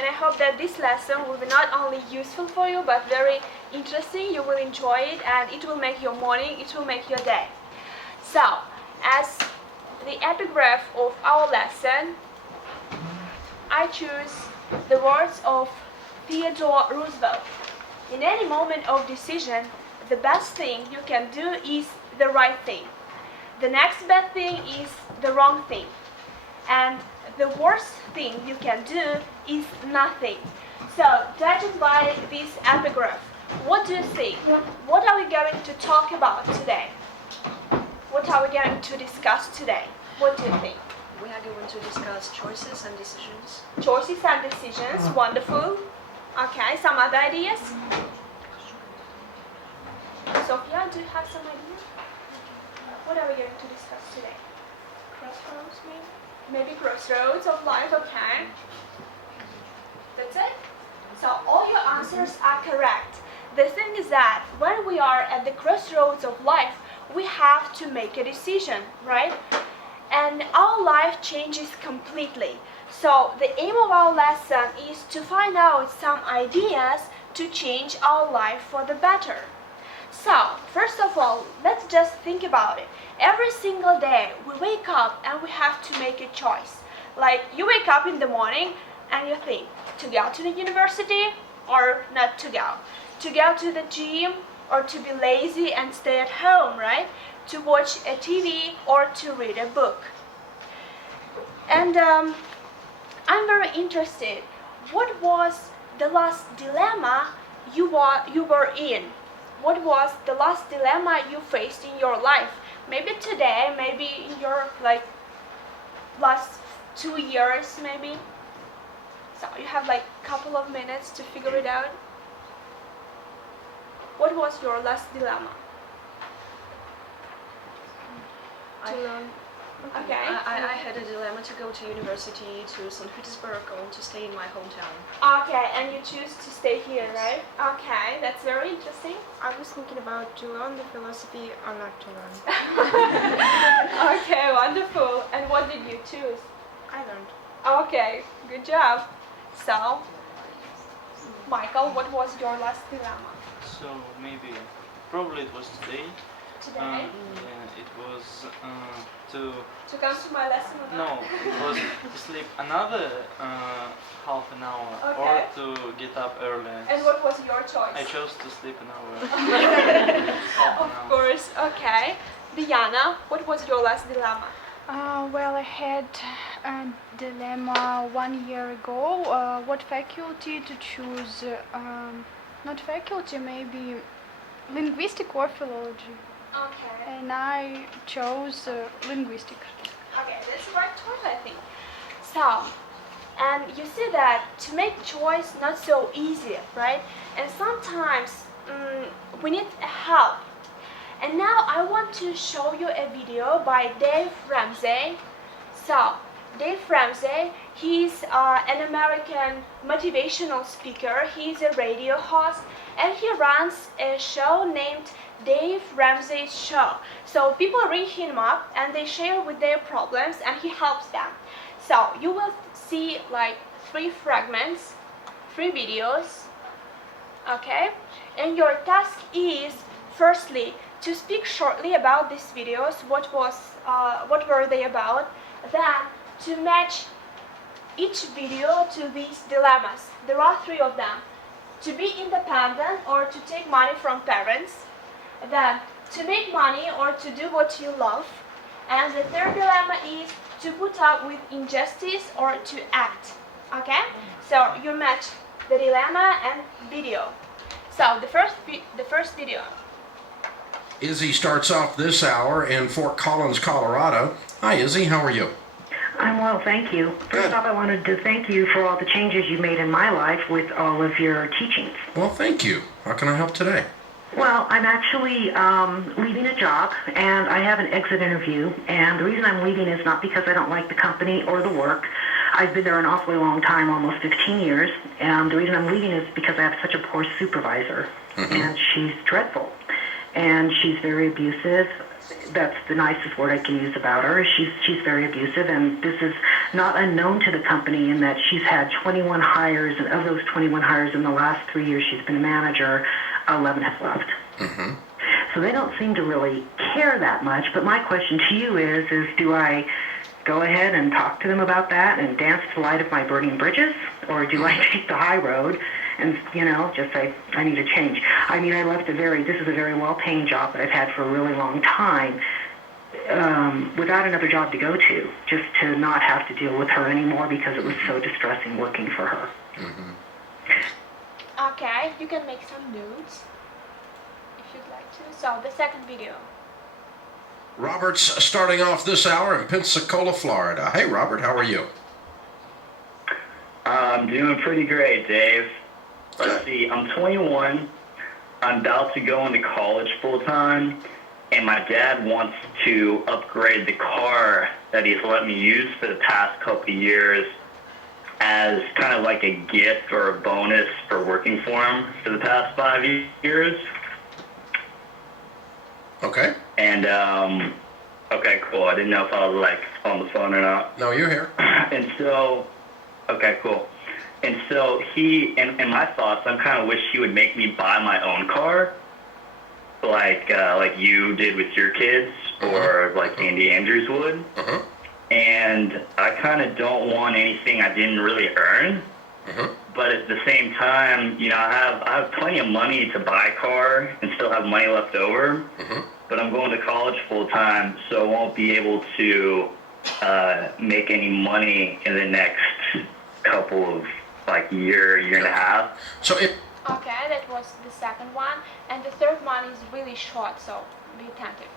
and I hope that this lesson will be not only useful for you but very interesting. You will enjoy it and it will make your morning, it will make your day. So, as the epigraph of our lesson, I choose the words of Theodore Roosevelt. In any moment of decision, the best thing you can do is the right thing. The next bad thing is the wrong thing. And the worst thing you can do is nothing. So, judging by this epigraph, what do you think? What are we going to talk about today? What are we going to discuss today? What do you think? We are going to discuss choices and decisions. Choices and decisions, wonderful. Okay, some other ideas? Sophia, do you have some ideas? What are we going to discuss today? Crossroads, maybe? Maybe crossroads of life, okay. That's it? So all your answers are correct. The thing is that when we are at the crossroads of life, we have to make a decision, right? And our life changes completely. So the aim of our lesson is to find out some ideas to change our life for the better. So, first of all, let's just think about it. Every single day we wake up and we have to make a choice. Like you wake up in the morning and you think to go to the university or not to go to the gym or to be lazy and stay at home, right? To watch a TV or to read a book. And I'm very interested. What was the last dilemma you were in? What was the last dilemma you faced in your life? Maybe today, maybe in your last 2 years, maybe. So you have a couple of minutes to figure it out. What was your last dilemma? Okay. I had a dilemma to go to university to St. Petersburg or to stay in my hometown. Okay, and you choose to stay here, right? Okay, that's very interesting. I was thinking about to learn the philosophy or not to learn. Okay, wonderful. And what did you choose? I learned. Okay, good job. So, Michael, what was your last dilemma? So probably it was today. Today? Yeah, it was To come to my lesson or not? no, it was to sleep another half an hour Okay. or to get up early. And what was your choice? I chose to sleep an hour. Of course, okay. Diana, what was your last dilemma? Well, I had a dilemma 1 year ago. What faculty to choose? Not faculty, maybe linguistic or philology. Okay. And I chose linguistic. Okay, that's the right choice, I think. So, and you see that to make choice not so easy, right? And sometimes we need help. And now I want to show you a video by Dave Ramsey. So, Dave Ramsey, he's an American motivational speaker. He's a radio host and he runs a show named Dave Ramsey's Show. So people ring him up and they share with their problems and he helps them. So you will see 3 fragments, 3 videos, okay? And your task is firstly to speak shortly about these videos, what were they about, then to match each video to these dilemmas. There are 3 of them. To be independent or to take money from parents, then to make money or to do what you love, and the third dilemma is to put up with injustice or to act. Okay? So you match the dilemma and video. So the first video. Izzy starts off this hour in Fort Collins, Colorado. Hi, Izzy. How are you? I'm well, thank you. First off, I wanted to thank you for all the changes you made in my life with all of your teachings. Well, thank you. How can I help today? Well, I'm actually leaving a job, and I have an exit interview, and the reason I'm leaving is not because I don't like the company or the work. I've been there an awfully long time, almost 15 years, and the reason I'm leaving is because I have such a poor supervisor, and she's dreadful, and she's very abusive, that's the nicest word I can use about her. She's very abusive, and this is not unknown to the company in that she's had 21 hires, and of those 21 hires in the last 3 years she's been a manager, 11 have left. Mm-hmm. So they don't seem to really care that much. But my question to you is do I go ahead and talk to them about that and dance to the light of my burning bridges, or do I take the high road and, just say, I need a change? I mean, this is a very well-paying job that I've had for a really long time, without another job to go to, just to not have to deal with her anymore because it was so distressing working for her. Mm-hmm. Okay, you can make some notes if you'd like to. So, the second video. Robert's starting off this hour in Pensacola, Florida. Hey, Robert, how are you? I'm doing pretty great, Dave. Let's see, I'm 21. I'm about to go into college full-time, and my dad wants to upgrade the car that he's let me use for the past couple of years as kind of like a gift or a bonus for working for him for the past 5 years. Okay. And, okay, cool. I didn't know if I was, on the phone or not. No, you're here. And so, okay, cool. And so he, and my thoughts, I'm kind of wish he would make me buy my own car, like you did with your kids, or like Andy Andrews would. Uh-huh. And I kind of don't want anything I didn't really earn. Uh-huh. But at the same time, I have plenty of money to buy a car and still have money left over. Uh-huh. But I'm going to college full time, so I won't be able to make any money in the next couple of year and a half. So it. Okay, that was the second one. And the third one is really short, so be attentive.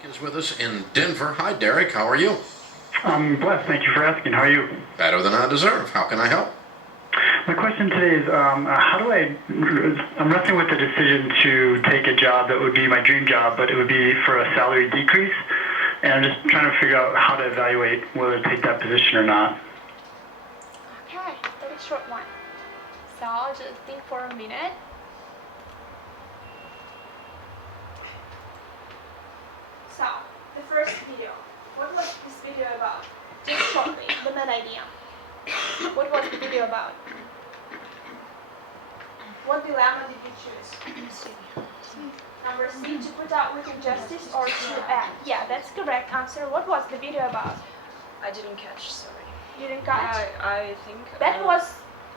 Derek is with us in Denver. Hi, Derek. How are you? I'm blessed. Thank you for asking. How are you? Better than I deserve. How can I help? My question today is, I'm wrestling with the decision to take a job that would be my dream job, but it would be for a salary decrease. And I'm just trying to figure out how to evaluate whether to take that position or not. Okay, very short one. So just think for a minute. So, the first video. What was this video about? Just shortly, the main idea. What was the video about? What dilemma did you choose? Number C, to put out with injustice, or to act? Yeah, that's correct answer. What was the video about? I didn't catch, sorry. You didn't catch? I think... That was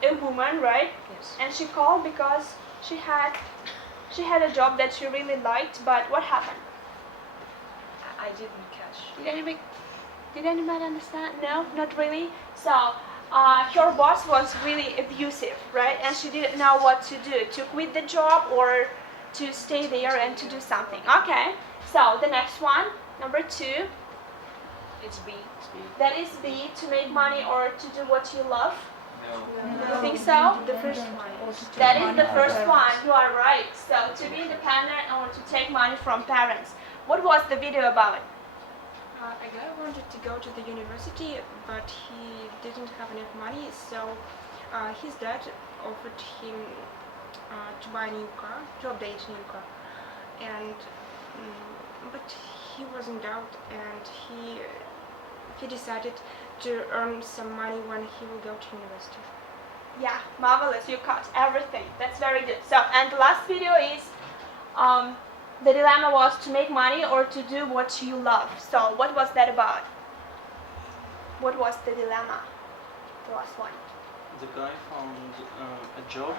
a woman, right? Yes. And she called because she had a job that she really liked, but what happened? I didn't catch. Did anybody understand? No, not really. So, her boss was really abusive, right? And she didn't know what to do, to quit the job or to stay there and to do something. Okay, so the next one, number 2. It's B. That is B, to make money or to do what you love. No. You think so? The first one. That is the first one, you are right. So, to be independent or to take money from parents. What was the video about? A guy wanted to go to the university, but he didn't have enough money, so his dad offered him to buy a new car, to update a new car, and but he was in doubt, and he decided to earn some money when he will go to university. Yeah, marvelous, you caught everything. That's very good. So, and the last video is the dilemma was to make money or to do what you love. So, what was that about? What was the dilemma? The last one. The guy found a job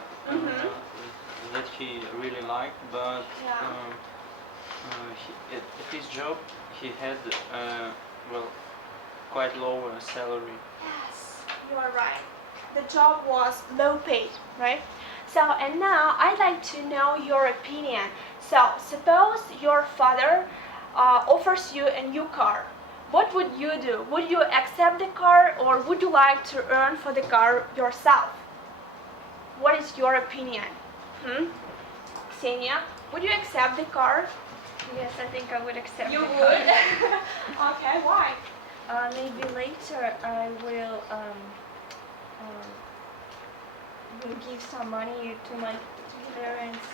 that he really liked, but Yeah. At his job he had quite lower salary. Yes, you are right. The job was low paid, right? So, and now I'd like to know your opinion. So, suppose your father offers you a new car. What would you do? Would you accept the car, or would you like to earn for the car yourself? What is your opinion? Ksenia, would you accept the car? Yes, I think I would accept You the would? car. Okay, why? Maybe later I will give some money to my parents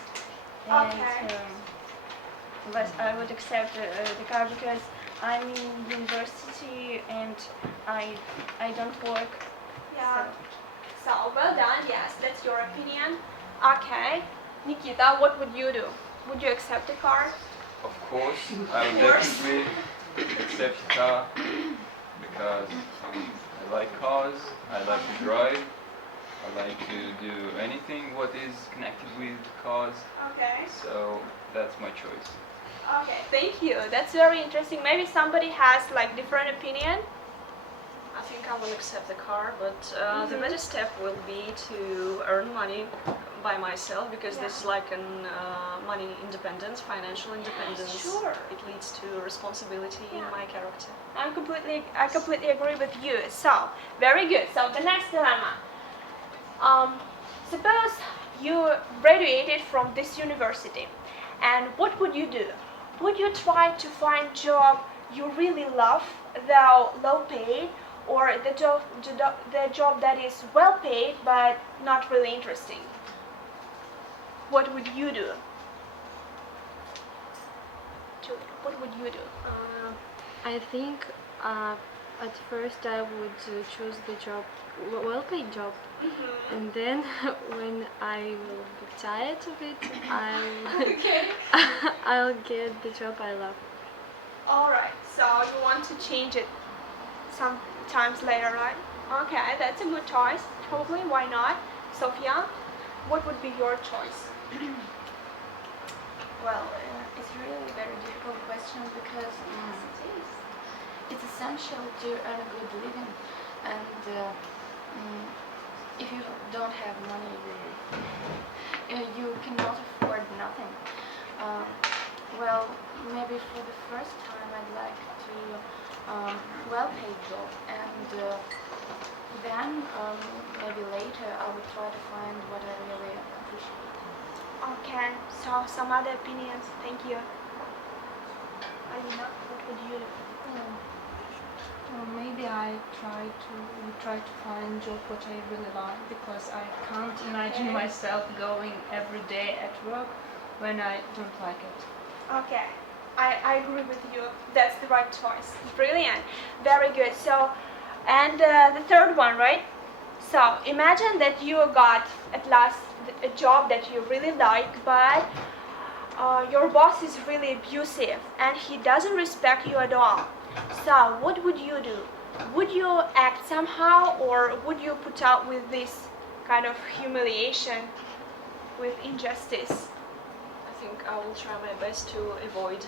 and Okay. but I would accept the car because I'm in university and I don't work. Yeah. So well done. Yes, that's your opinion. Okay. Nikita, what would you do? Would you accept the car? Of course, I would definitely accept the car because I like cars, I like to drive, I like to do anything what is connected with cars, Okay. so that's my choice. Okay, thank you. That's very interesting. Maybe somebody has like different opinion. I think I will accept the car, but the better step will be to earn money by myself because this is like an money independence, financial independence. Sure. It leads to responsibility in my character. I completely agree with you. So, very good. So the next dilemma. Suppose you graduated from this university, and what would you do? Would you try to find job you really love, though low paid, or the job that is well paid but not really interesting? What would you do? Julie, what would you do? I think at first I would choose the job, well-paid job, and then when I will be tired of it, I'll get the job I love. All right. So you want to change it sometimes later, right? Okay, that's a good choice. Probably. Why not? Sophia, what would be your choice? Well, it's really a very difficult question because it's essential to earn a good living, and if you don't have money, you cannot afford nothing. Well, maybe for the first time I'd like to well-paid job, and then maybe later I would try to find what I really appreciate. Okay, so some other opinions. Thank you. Alina, what would you do? Well, maybe I try to find job what I really like, because I can't imagine myself going every day at work when I don't like it. Okay, I agree with you. That's the right choice. Brilliant. Very good. So, and the third one, right? So imagine that you got at last a job that you really like, but your boss is really abusive and he doesn't respect you at all. So what would you do? Would you act somehow, or would you put up with this kind of humiliation, with injustice? I think I will try my best to avoid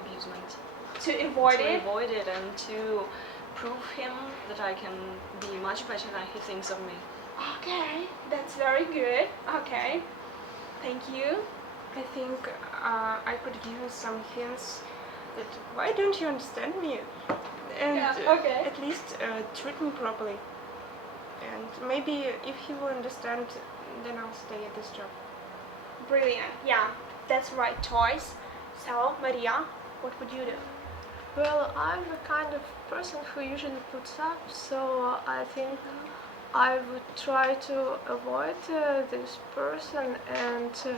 abusement. To avoid it? To avoid it and to prove him that I can be much better than he thinks of me. Okay, that's very good. Okay, thank you. I think I could give you some hints that why don't you understand me? And at least treat me properly. And maybe if he will understand, then I'll stay at this job. Brilliant. Yeah, that's the right choice. So, Maria, what would you do? Well, I'm the kind of person who usually puts up, so I think I would try to avoid this person and to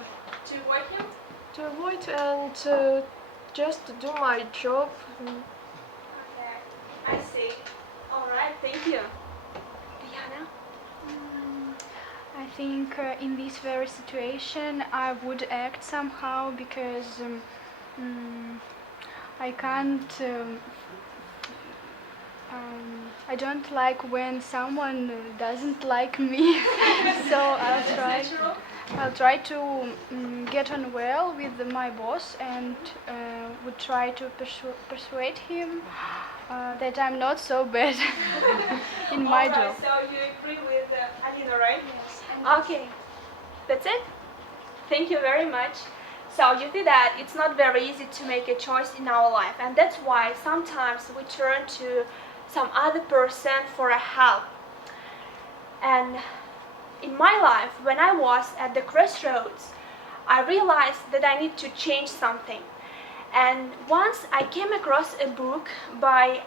avoid him? To avoid and just to do my job. Okay, I see. All right, thank you. Diana? I think in this very situation I would act somehow, because I can't. I don't like when someone doesn't like me, so I'll try to get on well with my boss, and would try to persuade him that I'm not so bad in my job. So you agree with Alina, right? Yes. Okay, that's it. Thank you very much. So you see that it's not very easy to make a choice in our life, and that's why sometimes we turn to some other person for a help. And in my life, when I was at the crossroads, I realized that I need to change something. And once I came across a book by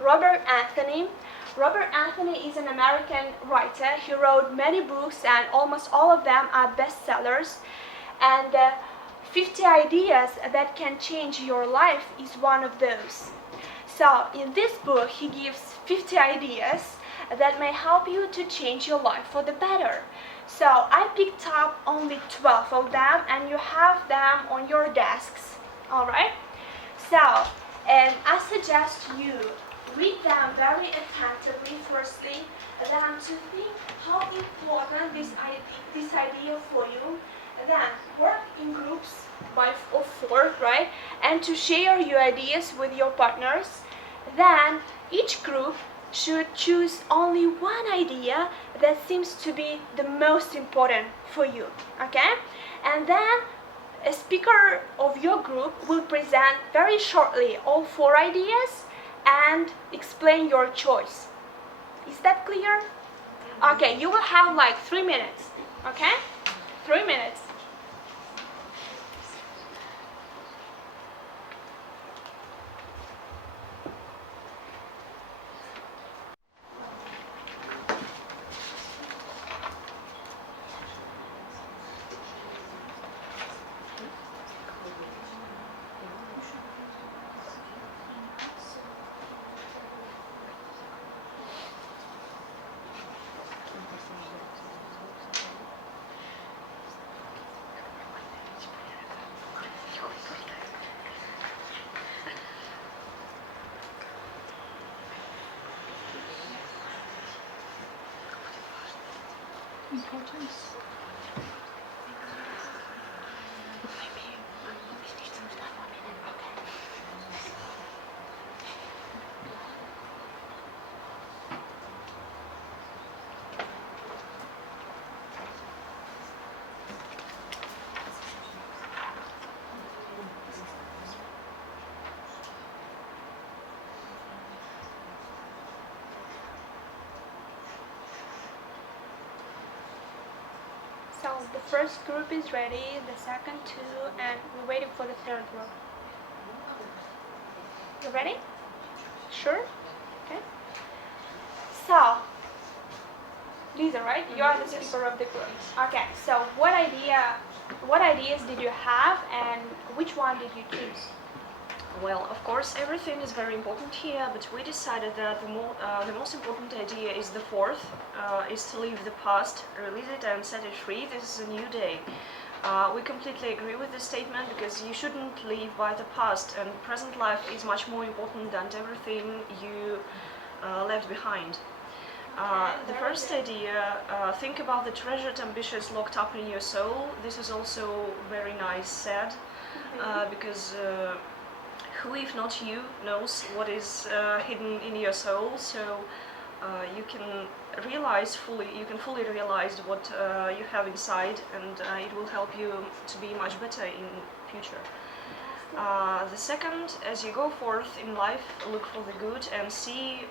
Robert Anthony. Robert Anthony is an American writer. He wrote many books, and almost all of them are bestsellers. And 50 ideas that can change your life is one of those. So in this book he gives 50 ideas that may help you to change your life for the better. So I picked up only 12 of them and you have them on your desks. Alright? So, and I suggest you read them very attentively firstly, then to think how important this idea for you, then work in groups of 4, right? And to share your ideas with your partners. Then each group should choose only one idea that seems to be the most important for you, okay? And then a speaker of your group will present very shortly all 4 ideas and explain your choice. Is that clear? Okay, you will have like 3 minutes, okay? 3 minutes. Importance. So the first group is ready, the second 2, and we're waiting for the third group. You ready? Sure? Okay. So, Lisa, right? You are the speaker of the group. Okay. So what ideas did you have, and which one did you choose? Well, of course, everything is very important here, but we decided that the most important idea is the 4th, is to leave the past, release it and set it free. This is a new day. We completely agree with this statement because you shouldn't live by the past, and present life is much more important than everything you left behind. The first idea, think about the treasured ambitions locked up in your soul. This is also very nice said, because who, if not you, knows what is hidden in your soul? So you can fully realize what you have inside, and it will help you to be much better in future. The second, as you go forth in life, look for the good and see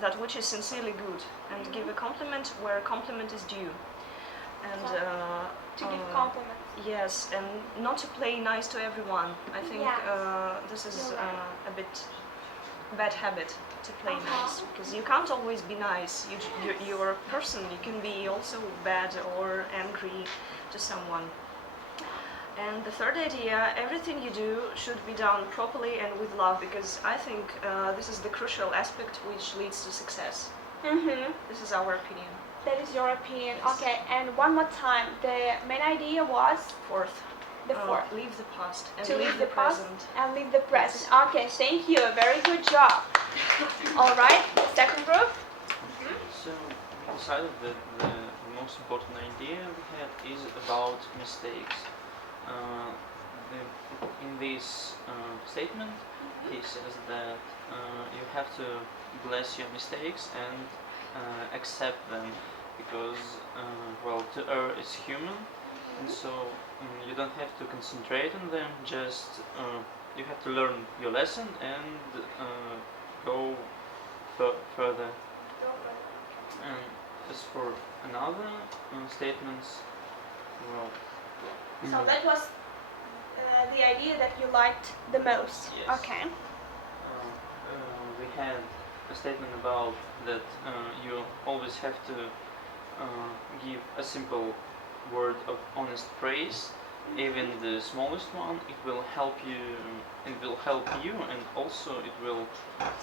that which is sincerely good, and give a compliment where a compliment is due. And to give compliments. Yes, and not to play nice to everyone. I think this is a bit bad habit to play nice, because you can't always be nice. You're a person. You can be also bad or angry to someone. And the third idea, everything you do should be done properly and with love, because I think this is the crucial aspect which leads to success. This is our opinion. That is your opinion. Okay, and one more time, the main idea was? 4th. The 4th. Leave the past and to leave the present. And leave the present. Yes. Okay, thank you. Very good job. All right, the second group. So we decided that the most important idea we had is about mistakes. In this statement, he says that you have to bless your mistakes and accept them, because well, to err is human, and so you don't have to concentrate on them, just you have to learn your lesson and go further. And as for another statements, well, so that was the idea that you liked the most. Yes. Okay. We had a statement about that you always have to give a simple word of honest praise, even the smallest one, it will help you. It will help you, and also it will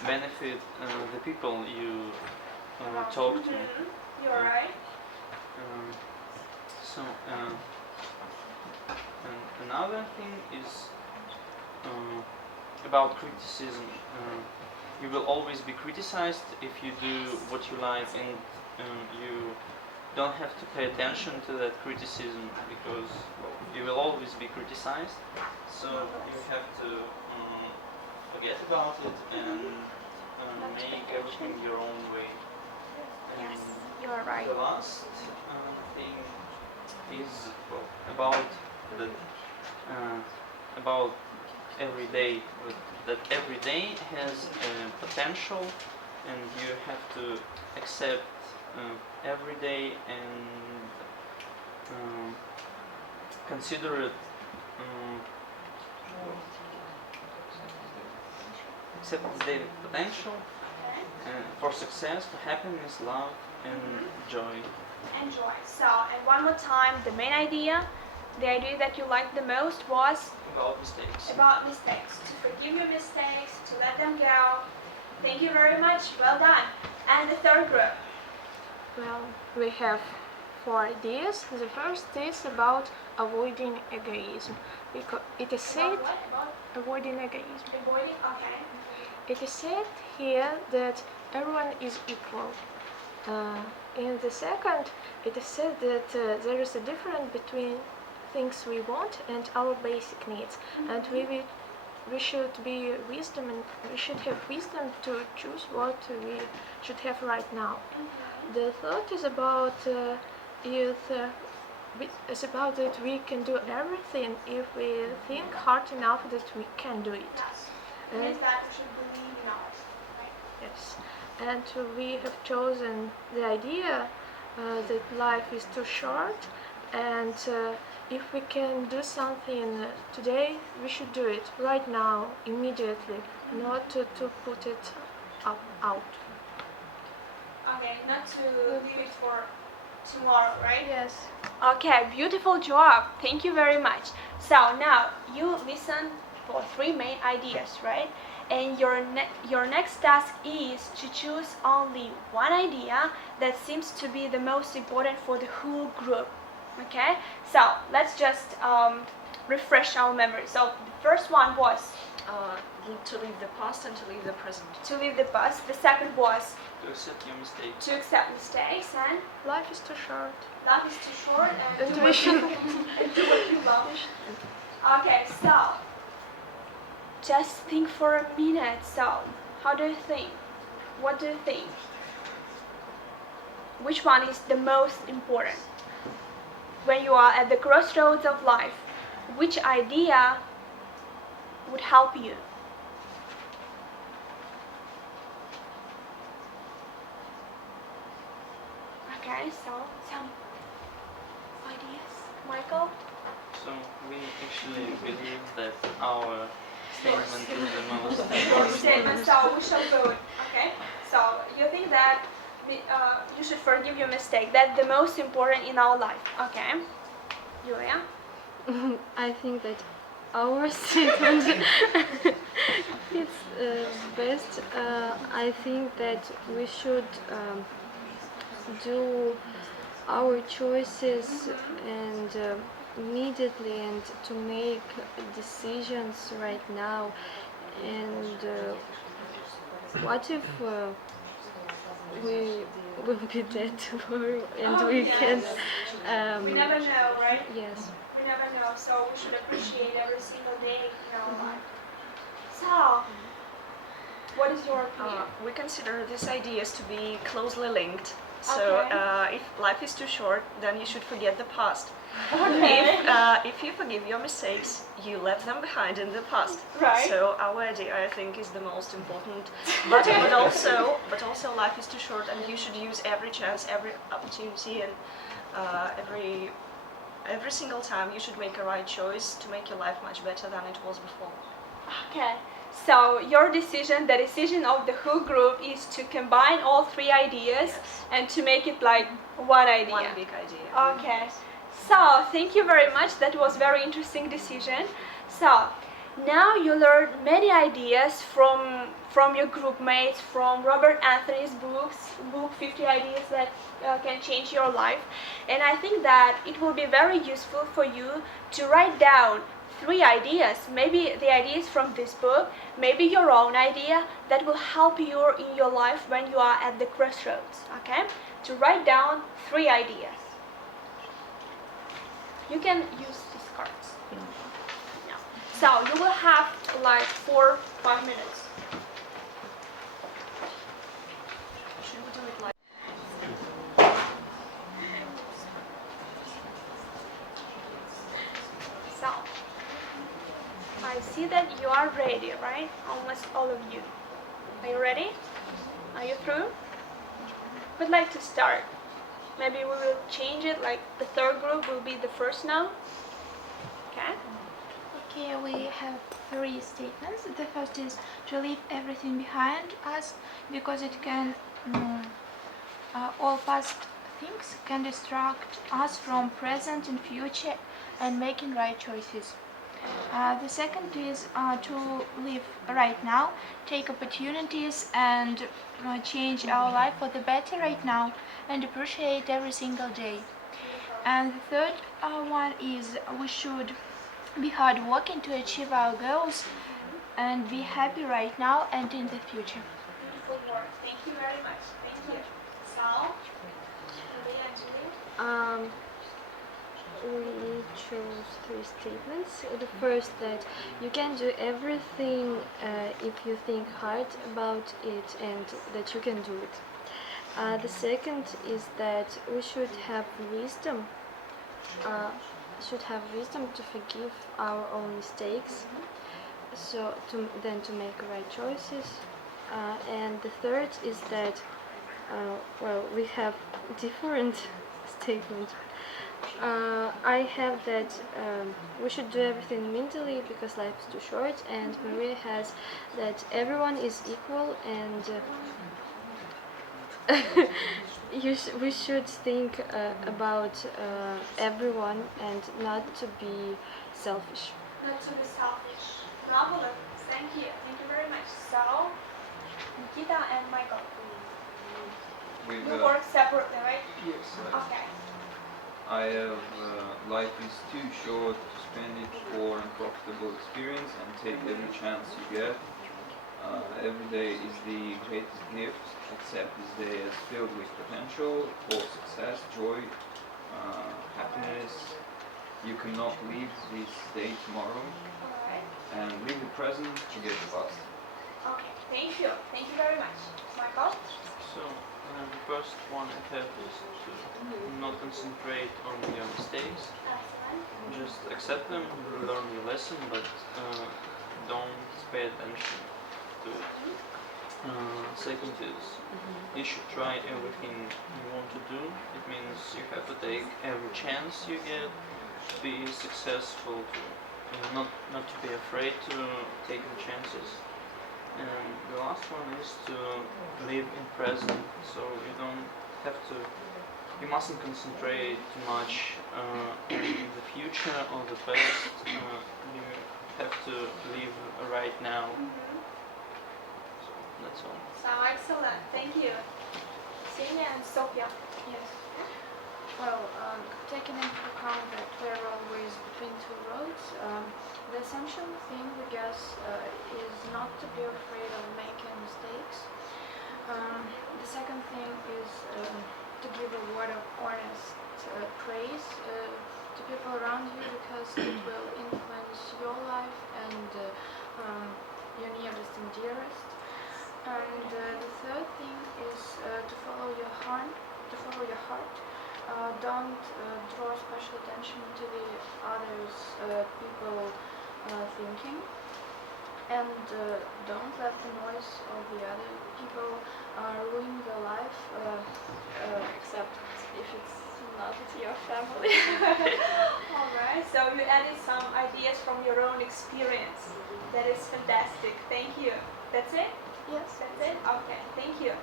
benefit the people you talk to. You're right. So and another thing is about criticism. You will always be criticized if you do what you like, and you don't have to pay attention to that criticism because you will always be criticized. So you have to forget about it and make everything your own way. Yes, you are right. The last thing is about the about every day. That every day has potential, and you have to accept every day and consider it. Accept the daily potential for success, for happiness, love, and joy. Enjoy. So, and one more time, the main idea, the idea that you liked the most was About mistakes. about mistakes. To forgive your mistakes, to let them go. Thank you very much. Well done. And the third group. Well, we have 4 ideas. The first is about avoiding egoism. Because it is said About what? About avoiding egoism. avoiding? Okay. It is said here that everyone is equal. In the second, it is said that there is a difference between things we want and our basic needs, and we should be wisdom, and we should have wisdom to choose what we should have right now. The third is about it's about that we can do everything if we think hard enough that we can do it. Yes. It means that we should believe in us. Right? Yes, and we have chosen the idea that life is too short, and if we can do something today, we should do it right now, immediately, not to put it out. Okay, not to leave it for tomorrow, right? Yes. Okay, beautiful job. Thank you very much. So now you listen for 3 main ideas, right? And your next task is to choose only one idea that seems to be the most important for the whole group. Okay? So let's just refresh our memory. So the first one was To leave the past and to leave the present. to leave the past. The second was To accept your mistakes. to accept mistakes, and Life is too short. life is too short, and do we what should. and do what you love. Okay, so just think for a minute. So, how do you think? What do you think? Which one is the most important? When you are at the crossroads of life, which idea would help you? Okay, so some ideas, Michael? So we actually believe that our statement is the most Your important. statement, so we shall vote. Okay, so you think that you should forgive your mistake. That's the most important in our life. Okay, Julia? I think that our statement is best. I think that we should do our choices and immediately, and to make decisions right now. And what if we will be dead tomorrow and we yes. can't? We never know, right? Yes. We never know, so we should appreciate every single day in our life. So, what is your opinion? We consider these ideas to be closely linked. So Okay. if life is too short, then you should forget the past. Okay. If you forgive your mistakes, you left them behind in the past. Right. So our idea, I think, is the most important. But also life is too short, and you should use every chance, every opportunity, and every single time you should make a right choice to make your life much better than it was before. Okay. So your decision, the decision of the whole group, is to combine all 3 ideas Yes. and to make it like one idea. One big idea. Okay. So, thank you very much. That was very interesting decision. So, now you learned many ideas from your group mates, from Robert Anthony's book 50 Ideas That Can Change Your Life. And I think that it will be very useful for you to write down 3 ideas, maybe the ideas from this book, maybe your own idea that will help you in your life when you are at the crossroads, okay? To write down 3 ideas. You can use these cards. Yeah. So you will have like 4-5 minutes. Should we do it like? So I see that you are ready, right? Almost all of you. Are you ready? Are you through? Would like to start. Maybe we will change it, like the third group will be the first now. Okay? Okay, we have 3 statements. The first is to leave everything behind us because it can, all past things can distract us from present and future and making right choices. The second is to live right now, take opportunities and change our life for the better right now and appreciate every single day. And the third one is we should be hardworking to achieve our goals and be happy right now and in the future. Beautiful work. Thank you very much. Thank you. Sal? Julia? We chose 3 statements. The first, that you can do everything if you think hard about it and that you can do it. The second is that we should have wisdom. To forgive our own mistakes, so to make right choices. And the third is that we have different statements. I have that we should do everything mentally because life is too short, and Maria has that everyone is equal and we should think about everyone and not to be selfish. Not to be selfish. Bravo, thank you. Thank you very much. So, Nikita and Michael. You work separately, right? Yes. Okay. I have life is too short to spend it for unprofitable experience and take every chance you get. Every day is the greatest gift, accept this day as filled with potential for success, joy, happiness. You cannot leave this day tomorrow. Alright. And live the present to get the past. Okay, thank you. Thank you very much. Michael? So, the first one I have is to not concentrate on your mistakes. Just accept them, learn your lesson, but don't pay attention to it. Second is you should try everything you want to do. It means you have to take every chance you get to be successful, not to be afraid to take the chances. And the last one is to live in present, so you don't have to, you mustn't concentrate too much on the future or the past. You have to live right now. So that's all. So excellent, thank you. Ksenia and Sophia. Yes. Well, taking into account that we're always between 2 roads, the essential thing, I guess, is not to be afraid of making mistakes. The second thing is to give a word of honest praise to people around you, because it will influence your life and your nearest and dearest. And the third thing is to follow your heart. Don't draw special attention to the others people thinking, and don't let the noise of the other people ruin your life, except if it's not your family. Alright, so you added some ideas from your own experience. That is fantastic. Thank you. That's it? Yes. That's it? Okay, thank you.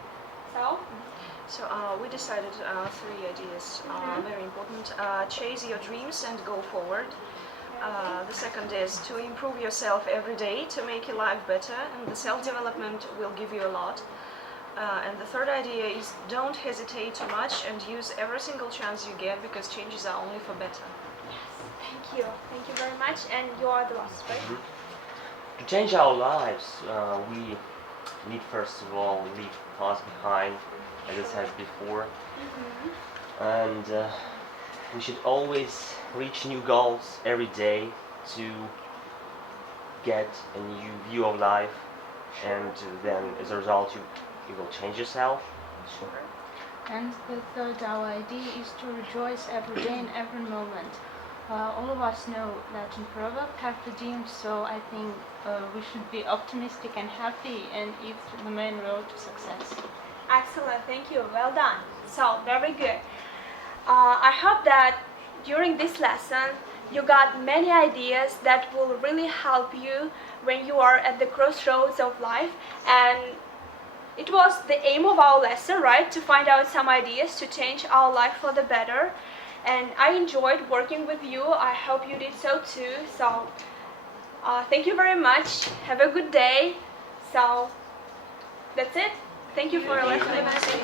So, we decided 3 ideas very important. Chase your dreams and go forward. The second is to improve yourself every day to make your life better, and the self-development will give you a lot. And the third idea is don't hesitate too much and use every single chance you get, because changes are only for better. thank you. Thank you very much. And you are the last, right? To change our lives, we need first of all leave past behind, as I said before, and we should always reach new goals every day to get a new view of life, and then as a result you will change yourself. And the third, our idea is to rejoice every day and every moment. All of us know Latin proverb, carpe diem, so I think we should be optimistic and happy, and it's the main road to success. Excellent, thank you, well done. So, very good. I hope that during this lesson you got many ideas that will really help you when you are at the crossroads of life, and it was the aim of our lesson, right, to find out some ideas to change our life for the better. And I enjoyed working with you. I hope you did so too. So thank you very much. Have a good day. So that's it. Thank you for listening.